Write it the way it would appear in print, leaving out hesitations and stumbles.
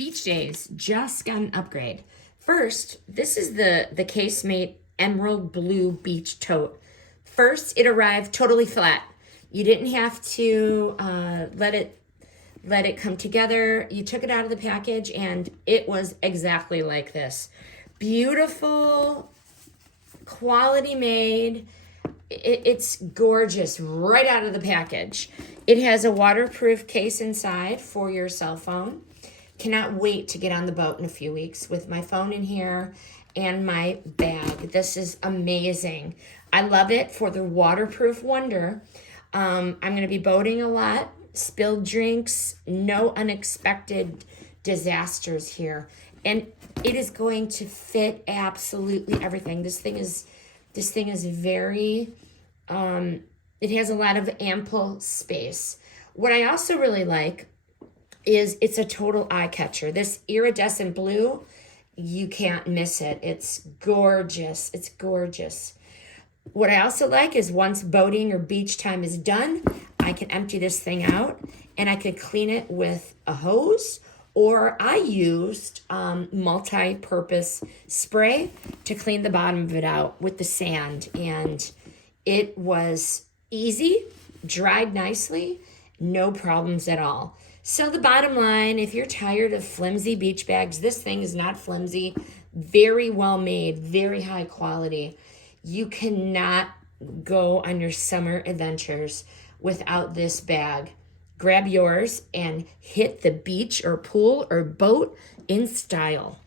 Beach days just got an upgrade. First, this is the Casemate Emerald Blue Beach Tote. First, it arrived totally flat. You didn't have to let it come together. You took it out of the package and it was exactly like this. Beautiful, quality made. It's gorgeous right out of the package. It has a waterproof case inside for your cell phone. Cannot wait to get on the boat in a few weeks with my phone in here and my bag. This is amazing. I love it for the waterproof wonder. I'm going to be boating a lot. Spilled drinks, no unexpected disasters here. And it is going to fit absolutely everything. This thing is very, it has a lot of ample space. What I also really like is it's a total eye catcher. This iridescent blue, you can't miss it. It's gorgeous. It's gorgeous. What I also like is once boating or beach time is done, I can empty this thing out and I could clean it with a hose, or I used multi-purpose spray to clean the bottom of it out with the sand, and it was easy, dried nicely, no problems at all. So the bottom line, if you're tired of flimsy beach bags, this thing is not flimsy, very well made, very high quality. You cannot go on your summer adventures without this bag. Grab yours and hit the beach or pool or boat in style.